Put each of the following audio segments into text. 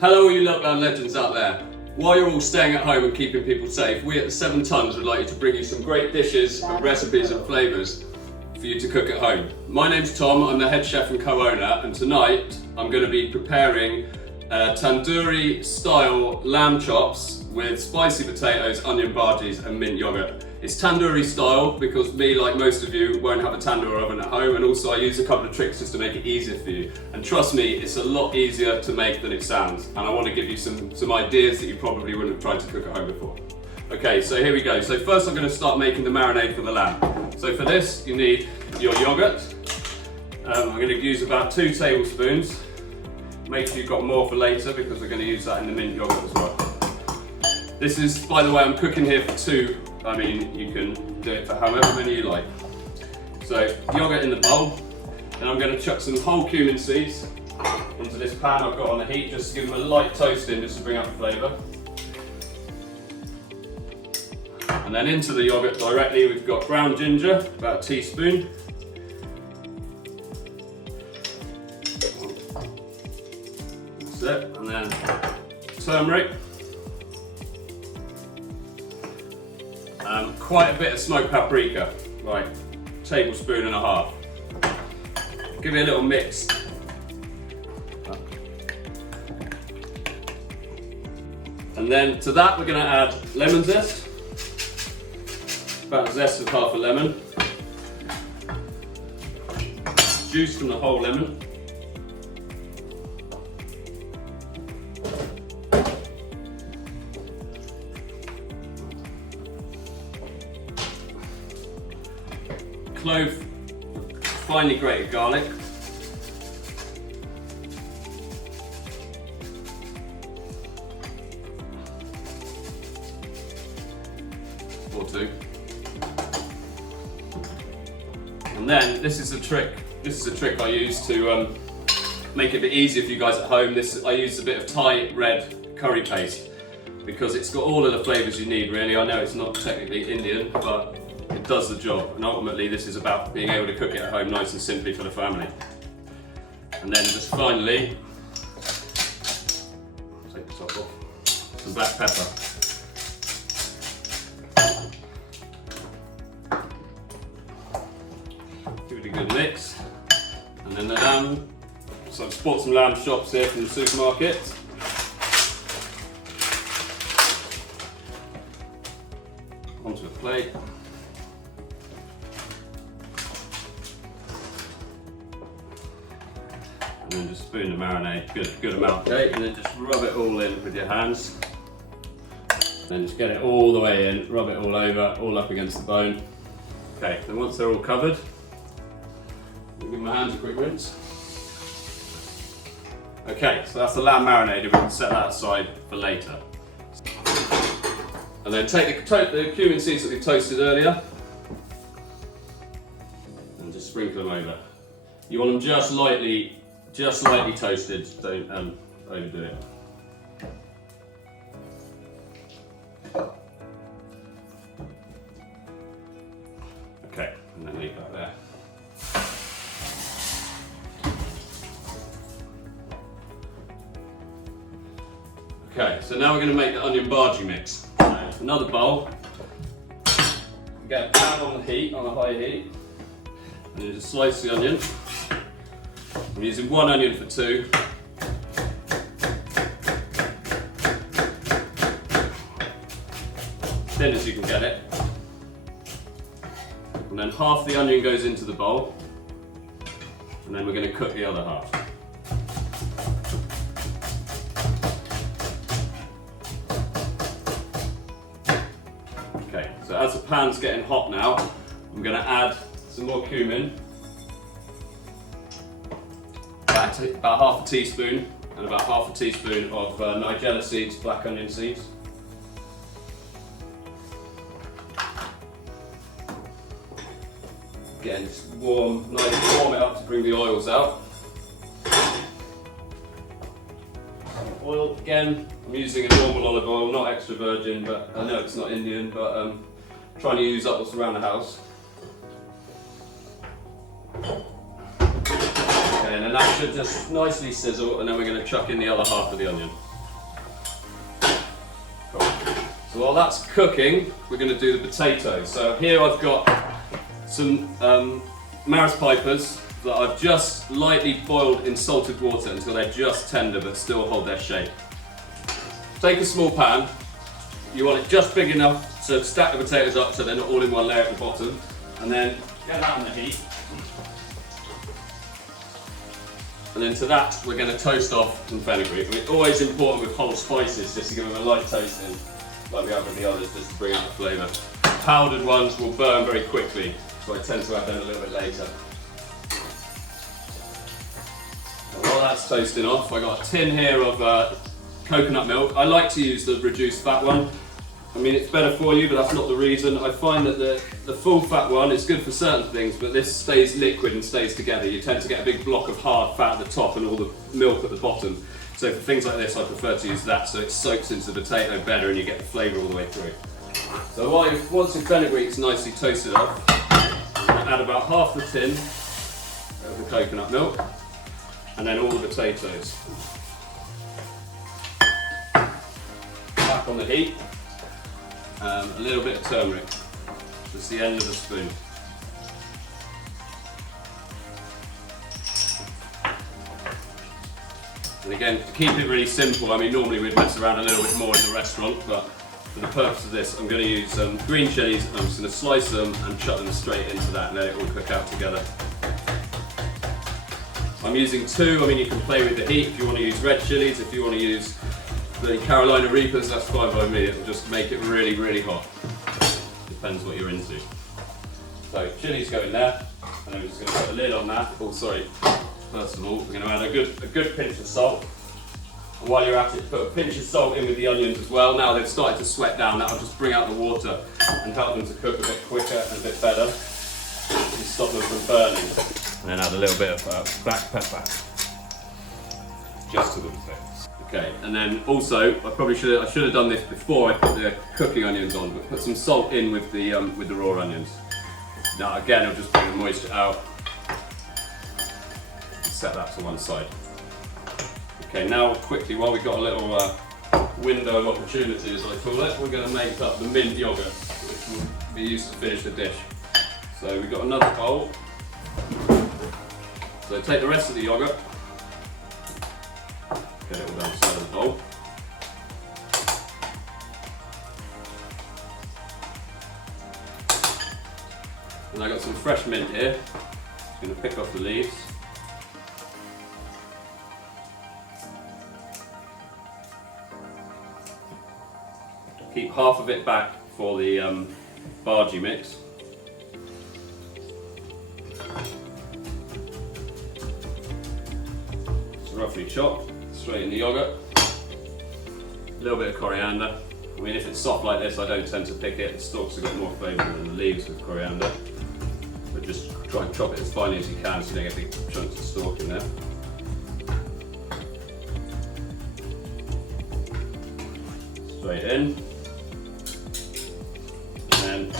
Hello all you lockdown legends out there. While you're all staying at home and keeping people safe, we at the 7 Tons would like to bring you some great dishes and recipes and flavours for you to cook at home. My name's Tom, I'm the head chef and co-owner, and tonight I'm going to be preparing tandoori style lamb chops with spicy potatoes, onion bhajis and mint yoghurt. It's tandoori style because me, like most of you, won't have a tandoor oven at home, and also I use a couple of tricks just to make it easier for you. And trust me, it's a lot easier to make than it sounds, and I want to give you some ideas that you probably wouldn't have tried to cook at home before. Okay, so here we go. So first I'm going to start making the marinade for the lamb. So for this you need your yoghurt. I'm going to use about 2 tablespoons. Make sure you've got more for later because we're going to use that in the mint yoghurt as well. This is, by the way, I'm cooking here for 2. I mean, you can do it for however many you like. So, yoghurt in the bowl. Then I'm going to chuck some whole cumin seeds into this pan I've got on the heat, just to give them a light toasting, just to bring out the flavour. And then into the yoghurt directly, we've got ground ginger, about a teaspoon. That's it. And then turmeric. Quite a bit of smoked paprika, like a tablespoon and a half. Give it a little mix. And then to that we're going to add lemon zest, about the zest of half a lemon, juice from the whole lemon, clove, finely grated garlic, or 2, and then this is a trick I use to make it a bit easier for you guys at home. I use a bit of Thai red curry paste because it's got all of the flavours you need really. I know it's not technically Indian, but it does the job, and ultimately this is about being able to cook it at home nice and simply for the family. And then just finally, take the top off, some black pepper. Give it a good mix, and then the lamb. So I've bought some lamb chops here from the supermarket. Onto a plate. And then just spoon the marinade, good amount, okay? And then just rub it all in with your hands. Then just get it all the way in, rub it all over, all up against the bone. Okay, then once they're all covered, I'll give my hands a quick rinse. Okay, so that's the lamb marinated, we can set that aside for later. And then take the cumin seeds that we toasted earlier and just sprinkle them over. You want them just lightly toasted, don't overdo it. Okay, and then leave that there. Okay, so now we're going to make the onion bhaji mix. Another bowl. Get a pan on the heat, on a high heat, and then just slice the onion. I'm using 1 onion for 2. Thin as you can get it. And then half the onion goes into the bowl. And then we're going to cook the other half. Okay, so as the pan's getting hot now, I'm going to add some more cumin. About half a teaspoon, and about half a teaspoon of nigella seeds, black onion seeds. Again, just warm it up to bring the oils out. Oil, again, I'm using a normal olive oil, not extra virgin, but I know it's not Indian, but trying to use up what's around the house. And then that should just nicely sizzle, and then we're going to chuck in the other half of the onion. So while that's cooking, we're going to do the potatoes. So here I've got some Maris pipers that I've just lightly boiled in salted water until they're just tender but still hold their shape. Take a small pan. You want it just big enough to stack the potatoes up so they're not all in one layer at the bottom, and then get that on the heat. And then to that, we're going to toast off some fenugreek. I mean, it's always important with whole spices just to give them a light toasting, like we have with the others, just to bring out the flavour. Powdered ones will burn very quickly, so I tend to add them a little bit later. And while that's toasting off, I got a tin here of coconut milk. I like to use the reduced fat one. I mean, it's better for you, but that's not the reason. I find that the full fat one is good for certain things, but this stays liquid and stays together. You tend to get a big block of hard fat at the top and all the milk at the bottom. So for things like this, I prefer to use that so it soaks into the potato better and you get the flavour all the way through. So once your fenugreek's nicely toasted up, I'm going to add about half the tin of the coconut milk and then all the potatoes. Back on the heat. A little bit of turmeric, just the end of a spoon. And again, to keep it really simple, I mean normally we'd mess around a little bit more in the restaurant, but for the purpose of this I'm going to use green chilies and I'm just going to slice them and chuck them straight into that and let it all cook out together. I'm using 2, I mean you can play with the heat if you want to use red chilies, if you want to use the Carolina Reapers, that's fine by me, it'll just make it really, really hot. Depends what you're into. So chilies go in there, and I'm just going to put a lid on that. Oh sorry, first of all, we're going to add a good pinch of salt. And while you're at it, put a pinch of salt in with the onions as well. Now they've started to sweat down, that'll just bring out the water and help them to cook a bit quicker and a bit better. And stop them from burning. And then add a little bit of black pepper. Just to the potatoes. Okay, and then also I should have done this before I put the cooking onions on, but put some salt in with the raw onions. Now again, I'll just bring the moisture out and set that to one side. Okay, now quickly, while we've got a little window of opportunity, as I call it, we're going to make up the mint yoghurt, which will be used to finish the dish. So we've got another bowl. So take the rest of the yoghurt. Get it all down the side of the bowl. And I've got some fresh mint here. I'm going to pick off the leaves. Keep half of it back for the bhaji mix. It's roughly chopped. Straight in the yoghurt, a little bit of coriander. I mean if it's soft like this I don't tend to pick it, the stalks have got more flavour than the leaves with coriander. But just try and chop it as finely as you can so you don't get big chunks of stalk in there. Straight in. And then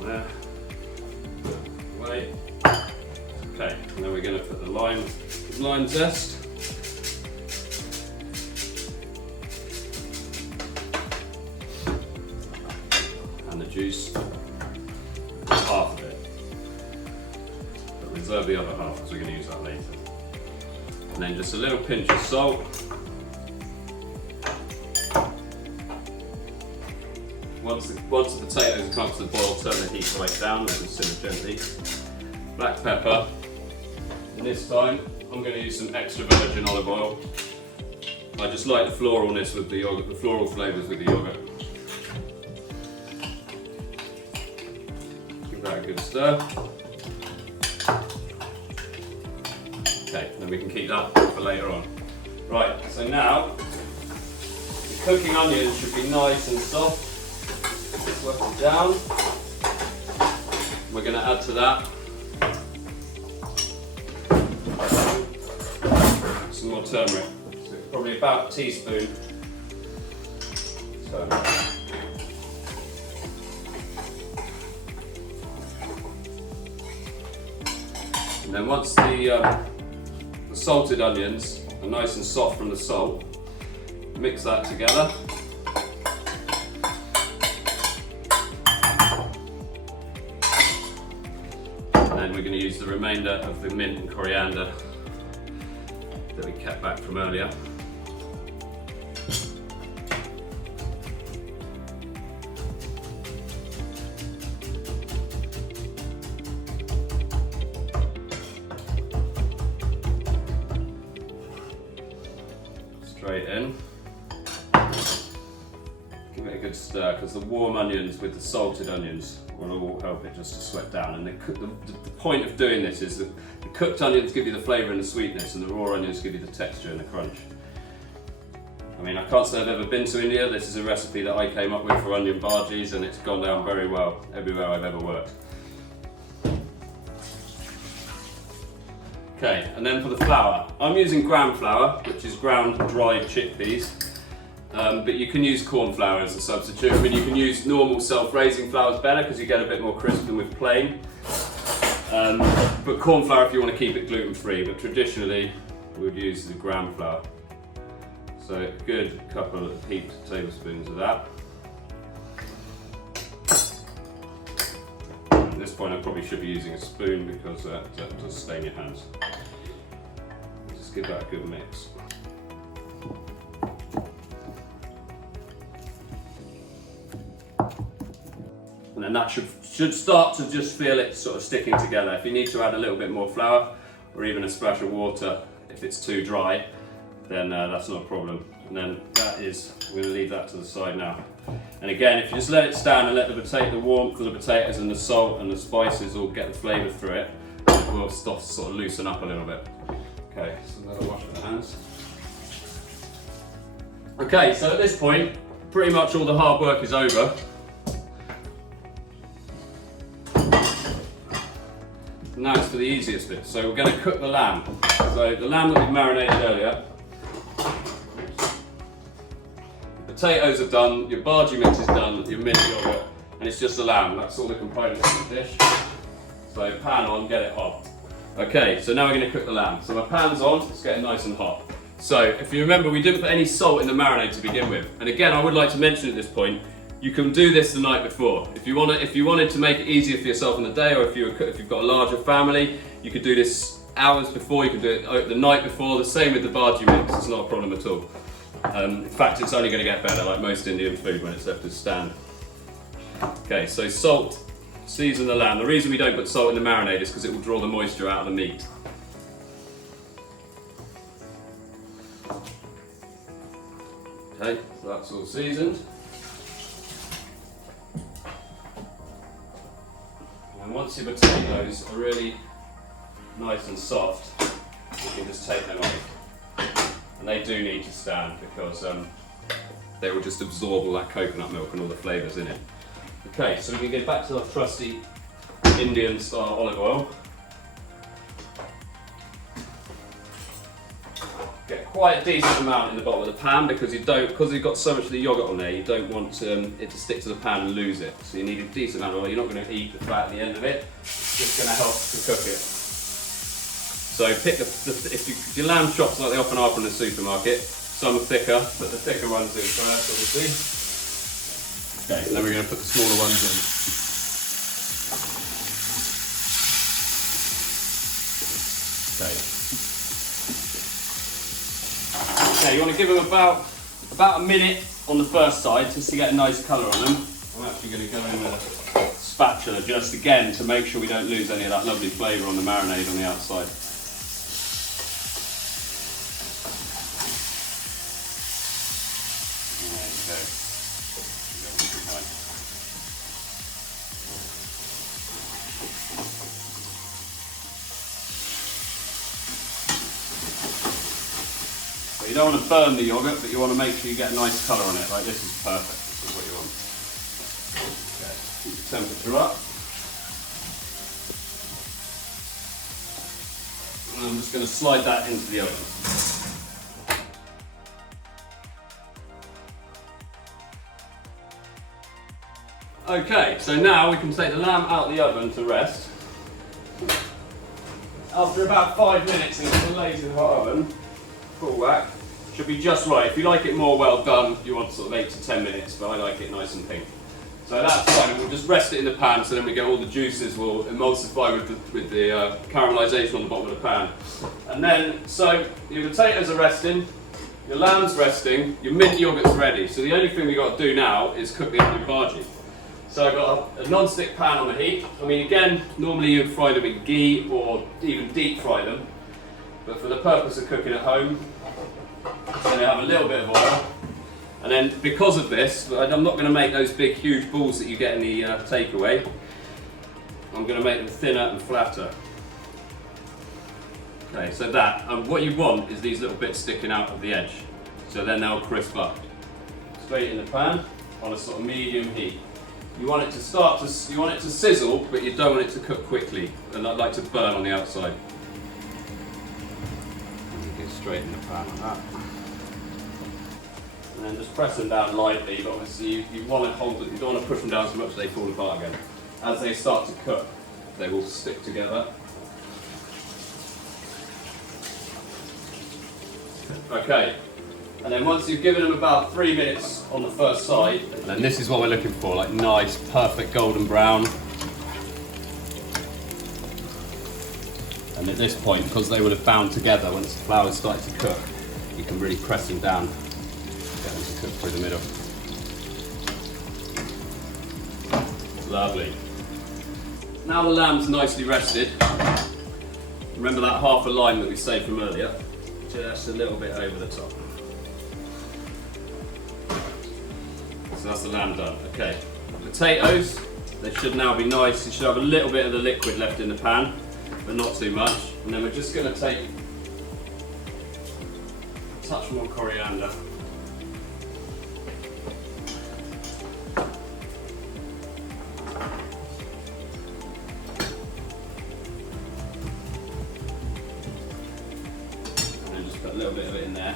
there. Away. Okay, and then we're going to put the lime zest. And the juice, half of it. But reserve the other half because we're going to use that later. And then just a little pinch of salt. Once the potatoes have come to the boil, turn the heat right down, let them simmer gently. Black pepper. And this time I'm going to use some extra virgin olive oil. I just like the floralness with the yogurt, the floral flavours with the yogurt. Give that a good stir. Okay, then we can keep that for later on. Right, so now the cooking onions should be nice and soft. Work it down. We're going to add to that some more turmeric. So probably about a teaspoon turmeric. And then once the salted onions are nice and soft from the salt, Mix that together. And then we're going to use the remainder of the mint and coriander that we kept back from earlier. Straight in. Give it a good stir, because the warm onions with the salted onions will all help it just to sweat down. And the point of doing this is that the cooked onions give you the flavour and the sweetness, and the raw onions give you the texture and the crunch. I mean, I can't say I've ever been to India. This is a recipe that I came up with for onion bhajis, and it's gone down very well everywhere I've ever worked. Okay, and then for the flour, I'm using gram flour, which is ground dried chickpeas, but you can use corn flour as a substitute. I mean, you can use normal self-raising flours better because you get a bit more crisp than with plain. But corn flour if you want to keep it gluten-free, but traditionally we would use the gram flour. So a good couple of heaped tablespoons of that. At this point I probably should be using a spoon because that does stain your hands. Just give that a good mix. And then that should start to just feel it sort of sticking together. If you need to add a little bit more flour or even a splash of water if it's too dry, then that's not a problem. And then that is, we're going to leave that to the side now. And again, if you just let it stand and let the warmth of the potatoes and the salt and the spices all get the flavour through it, it will start to sort of loosen up a little bit. Okay, so another wash of the hands. Okay, so at this point, pretty much all the hard work is over. Now it's for the easiest bit. So we're going to cook the lamb. So the lamb that we marinated earlier. Potatoes are done, your bhaji mix is done, your mint yogurt, and it's just the lamb. That's all the components of the dish. So pan on, get it hot. Okay, so now we're going to cook the lamb. So my pan's on, it's getting nice and hot. So if you remember, we didn't put any salt in the marinade to begin with. And again, I would like to mention at this point, you can do this the night before. If you wanted to make it easier for yourself on the day, or if you've got a larger family, you could do this hours before. You could do it the night before. The same with the bhaji mix. It's not a problem at all. In fact, it's only going to get better, like most Indian food, when it's left to stand. Okay, so salt, season the lamb. The reason we don't put salt in the marinade is because it will draw the moisture out of the meat. Okay, so that's all seasoned. And once your potatoes are really nice and soft, you can just take them off. And they do need to stand because they will just absorb all that coconut milk and all the flavours in it. Okay, so we can get back to our trusty Indian style olive oil. Get quite a decent amount in the bottom of the pan because you've got so much of the yoghurt on there, you don't want it to stick to the pan and lose it. So you need a decent amount of oil. You're not going to eat the fat at the end of it. It's just going to help to cook it. So pick if your lamb chops like they often are from the supermarket, some are thicker, put the thicker ones in first, obviously. Okay, and then we're going to put the smaller ones in. Okay, you want to give them about a minute on the first side just to get a nice colour on them. I'm actually going to go in with a spatula just again to make sure we don't lose any of that lovely flavour on the marinade on the outside. You don't want to burn the yoghurt, but you want to make sure you get a nice colour on it. Like this is perfect. This is what you want. Okay. Keep the temperature up. And I'm just going to slide that into the oven. Okay, so now we can take the lamb out of the oven to rest. After about 5 minutes in the blazing hot oven, pull back, Should be just right. If you like it more well done, you want sort of 8 to 10 minutes, but I like it nice and pink. So that's fine. We'll just rest it in the pan, so then we get all the juices will emulsify with the caramelisation on the bottom of the pan. And then, so your potatoes are resting, your lamb's resting, your mint yoghurt's ready. So the only thing we've got to do now is cook the onion bhaji. So I've got a non-stick pan on the heat. I mean, again, normally you'd fry them in ghee or even deep fry them. But for the purpose of cooking at home, I'm going to have a little bit of oil. And then because of this, I'm not going to make those big huge balls that you get in the takeaway. I'm going to make them thinner and flatter. Okay, so that, and what you want is these little bits sticking out of the edge. So then they'll crisp up. Straight in the pan on a sort of medium heat. You want it to sizzle, but you don't want it to cook quickly, and I'd like to burn on the outside. And get straight in the pan like that. And then just press them down lightly, but obviously you want to hold it, you don't want to push them down so much they fall apart again. As they start to cook, they will stick together. Okay, and then once you've given them about 3 minutes on the first side, and then this is what we're looking for, like nice, perfect golden brown. And at this point, because they would have bound together once the flour started to cook, you can really press them down, get them to cook through the middle. Lovely. Now the lamb's nicely rested. Remember that half a lime that we saved from earlier? Just a little bit over the top. So that's the lamb done. Okay. Potatoes, they should now be nice. You should have a little bit of the liquid left in the pan, but not too much. And then we're just going to take a touch more coriander. Put a little bit of it in there.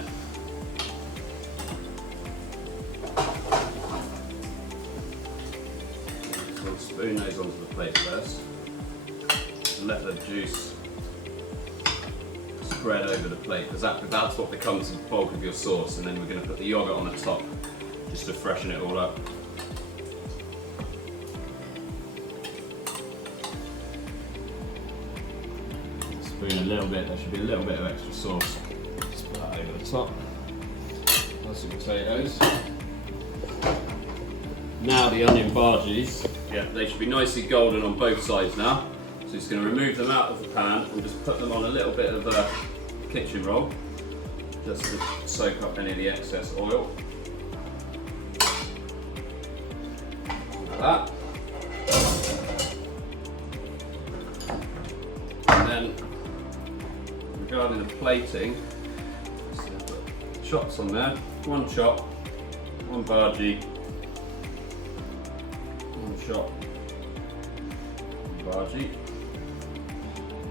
So we'll spoon those onto the plate first. And let the juice spread over the plate, because that's what becomes the bulk of your sauce. And then we're going to put the yoghurt on the top, just to freshen it all up. Spoon a little bit, there should be a little bit of extra sauce. Over the top. That's the potatoes. Now the onion bhajis. Yeah, they should be nicely golden on both sides now. So just going to remove them out of the pan and just put them on a little bit of a kitchen roll, just to soak up any of the excess oil. Like that. And then regarding the plating, chops on there, one chop, one bhaji, one chop, one bhaji.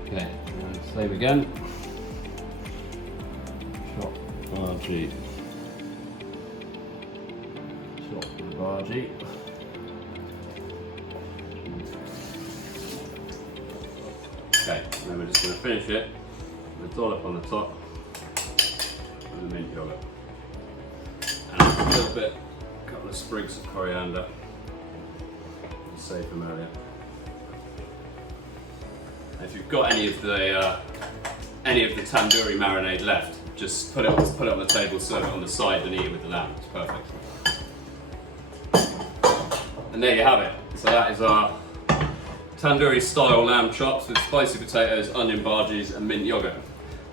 Okay, and same again. Chop, bhaji, chop, bhaji. Okay, and then we're just going to finish it with a dollop on the top. The mint yogurt, and a little bit, a couple of sprigs of coriander, saved from earlier. And if you've got any of the tandoori marinade left, just put it on the table, serve it on the side, and eat it with the lamb. It's perfect. And there you have it. So that is our tandoori style lamb chops with spicy potatoes, onion bhajis, and mint yogurt.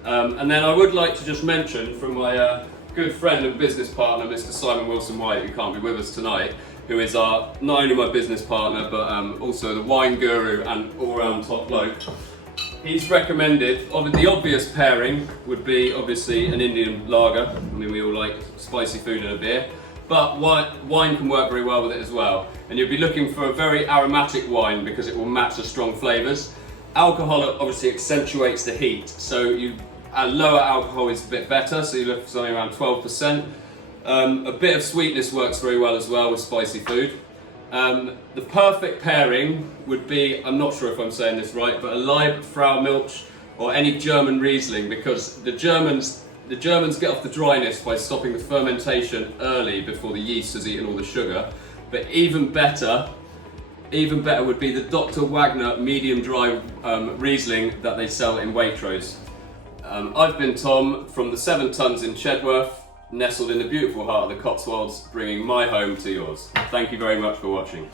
And then I would like to just mention from my good friend and business partner, Mr. Simon Wilson White, who can't be with us tonight, who is not only my business partner, but also the wine guru and all-round top bloke. He's recommended, the obvious pairing would be obviously an Indian lager. I mean, we all like spicy food and a beer, but wine can work very well with it as well. And you'll be looking for a very aromatic wine because it will match the strong flavours. Alcohol obviously accentuates the heat, so lower alcohol is a bit better, so you look for something around 12%. A bit of sweetness works very well as well with spicy food. The perfect pairing would be, I'm not sure if I'm saying this right, but a Liebe Frau Milch or any German Riesling, because the Germans The Germans get off the dryness by stopping the fermentation early before the yeast has eaten all the sugar. But even better would be the Dr. Wagner medium dry Riesling that they sell in Waitrose. I've been Tom from the 7 Tons in Chedworth, nestled in the beautiful heart of the Cotswolds, bringing my home to yours. Thank you very much for watching.